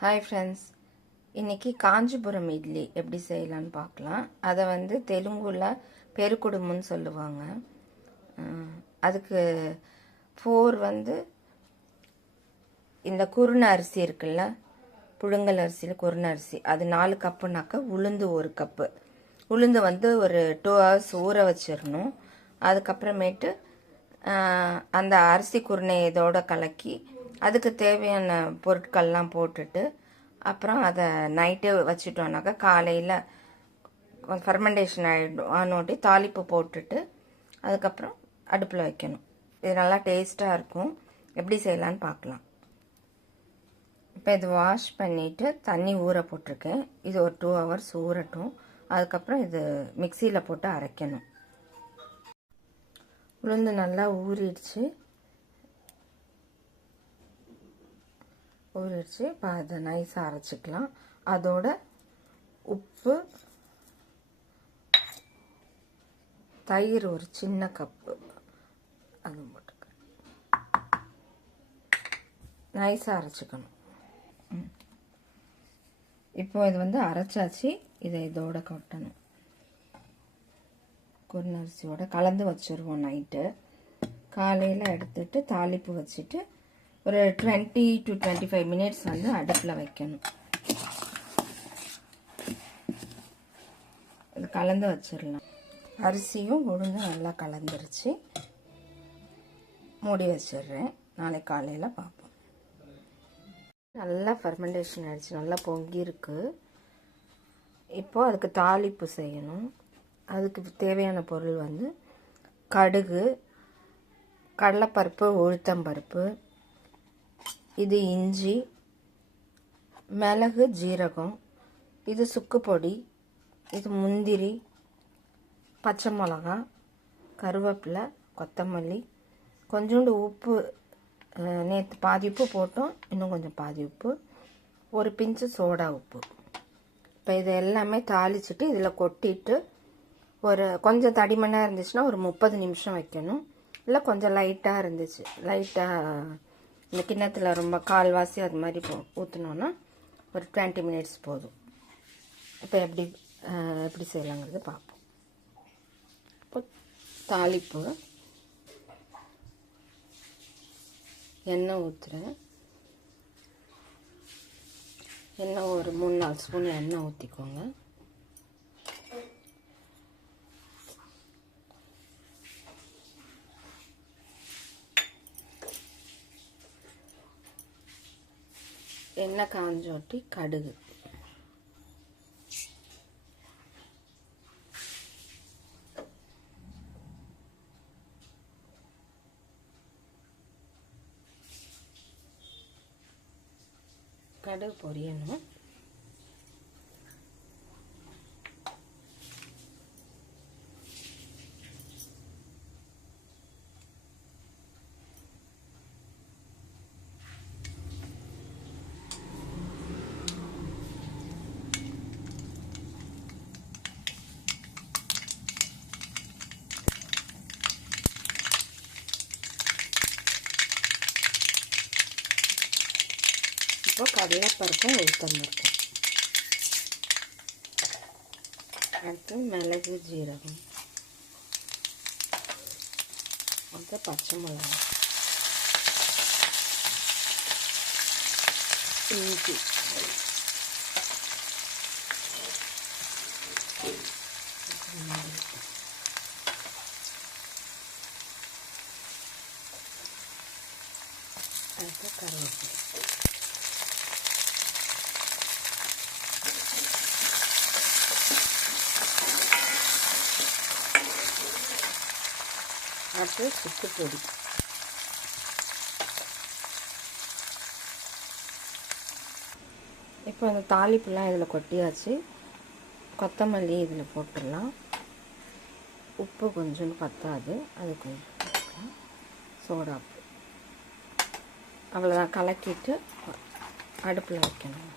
Hi friends, இன்றைக்கி காஞ்சிபுரம் இட்லி எப்படி செய்யலான்னு பார்க்கலாம். அதை தெலுங்குல பெருக்குடுமுன்னு சொல்லுவாங்க. அதுக்கு 4 இந்த குருண அரிசி இருக்குல்ல, புழுங்கல் அரிசியில் குருண அரிசி, அது 4 கப்புனாக்கா உளுந்து 1 கப்பு. உளுந்து ஒரு 2 hours ஊற வச்சிடணும். அதுக்கப்புறமேட்டு அந்த அரிசி குருணை இதோட கலக்கி அதுக்கு தேவையான பொருட்கள்லாம் போட்டுட்டு அப்புறம் அதை நைட்டே வச்சுட்டோன்னாக்கா காலையில் ஃபர்மெண்டேஷன் ஆகிடும். ஆனோட்டி தாளிப்பு போட்டுட்டு அதுக்கப்புறம் அடுப்பில் வைக்கணும். இது நல்லா டேஸ்ட்டாக இருக்கும். எப்படி செய்யலான்னு பார்க்கலாம். இப்போ இது வாஷ் பண்ணிவிட்டு தண்ணி ஊற போட்டிருக்கேன். இது ஒரு 2 hours ஊறட்டும். அதுக்கப்புறம் இது மிக்சியில் போட்டு அரைக்கணும். உளுந்து நல்லா ஊறிடுச்சு. இப்போ அதை நைஸாக அரைச்சிக்கலாம். அதோட உப்பு, தயிர் ஒரு சின்ன கப்பு, அது போட்டுக்க நைஸாக அரைச்சிக்கணும். இப்போ இது அரைச்சாச்சு. இதை இதோட கொட்டணும். குருணரிசியோட கலந்து வச்சுருவோம். நைட்டு காலையில் எடுத்துட்டு தாளிப்பு வச்சுட்டு ஒரு 20 to 25 minutes அடுப்பில் வைக்கணும். இது கலந்து வச்சிடலாம். அரிசியும் உளுந்தும் நல்லா கலந்துருச்சு. மூடி வச்சிடுறேன். நாளைக்கு காலையில் பார்ப்போம். நல்லா ஃபர்மெண்டேஷன் ஆகிடுச்சு. நல்லா பொங்கி இருக்கு. இப்போது அதுக்கு தாளிப்பு செய்யணும். அதுக்கு தேவையான பொருள் கடுகு, கடலைப்பருப்பு, உளுத்தம்பருப்பு, இது இஞ்சி, மிளகு, ஜீரகம், இது சுக்கு பொடி, இது முந்திரி, பச்சை மிளகா, கருவேப்பிலை, கொத்தமல்லி, கொஞ்சோண்டு உப்பு. நேற்று பாதி உப்பு போட்டோம், இன்னும் கொஞ்சம் பாதி உப்பு, ஒரு பிஞ்சு சோடா உப்பு. இப்போ இது எல்லாமே தாளிச்சுட்டு இதில் கொட்டிட்டு கொஞ்சம் தடிமனாக இருந்துச்சுன்னா ஒரு 30 நிமிஷம் வைக்கணும். இல்லை கொஞ்சம் லைட்டாக இருந்துச்சு, லைட்டாக இந்த கிண்ணத்தில் ரொம்ப கால்வாசி அது மாதிரி ஊற்றினோன்னா ஒரு 20 minutes போதும். இப்போ எப்படி செய்யலாங்கிறது பார்ப்போம். இப்போ தாளிப்பு எண்ணெய் ஊற்றுறேன். எண்ணெய் ஒரு 3-4 ஸ்பூன் எண்ணெய் ஊற்றிக்கோங்க. எண்ணெய் காஞ்சோட்டி கடுகு, கடுகு பொரியணும். இப்போ கடலைப்பருப்பும் உளுத்தம்பருப்பும், அடுத்து மிளகு, ஜீரகம், அடுத்து பச்சை மிளகா, இஞ்சி, அடுத்து கருவேப்பிலை. அடுத்து சுக்கு பொடி. இப்போ அந்த தாளிப்புலாம் இதில் கொட்டியாச்சு. கொத்தமல்லி இதில் போட்டுடலாம். உப்பு கொஞ்சம் பத்தாது, அது கொஞ்சம் போட்டுக்கலாம். சோடா உப்பு. அவ்வளோதான். கலக்கிட்டு அடுப்பில் வைக்கணும்.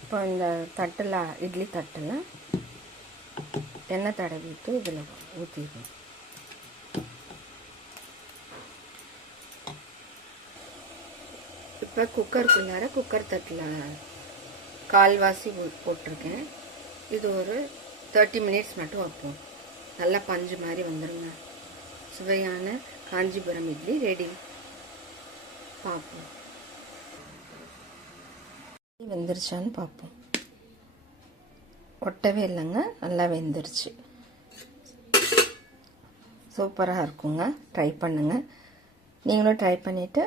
இப்போ இந்த தட்டில், இட்லி தட்டில் எண்ணெய் தடவிட்டு இதில் ஊற்றிக்கணும். இப்போ இப்போ குக்கருக்குள்ளார குக்கர் தட்டில் கால்வாசி போட்டிருக்கேன். இது ஒரு 30 மினிட்ஸ் மட்டும் வைப்போம். நல்லா பஞ்சு மாதிரி வந்துடுங்க. சுவையான காஞ்சிபுரம் இட்லி ரெடி. பார்ப்போம் வெந்துருச்சான்னு பார்ப்போம். ஒட்டவே இல்லைங்க, நல்லா வெந்துருச்சு. சூப்பராக இருக்குங்க. ட்ரை பண்ணுங்கள். நீங்களும் ட்ரை பண்ணிவிட்டு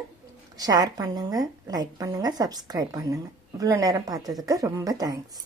ஷேர் பண்ணுங்கள், லைக் பண்ணுங்கள், சப்ஸ்கிரைப் பண்ணுங்கள். இவ்வளோ நேரம் பார்த்ததுக்கு ரொம்ப தேங்க்ஸ்.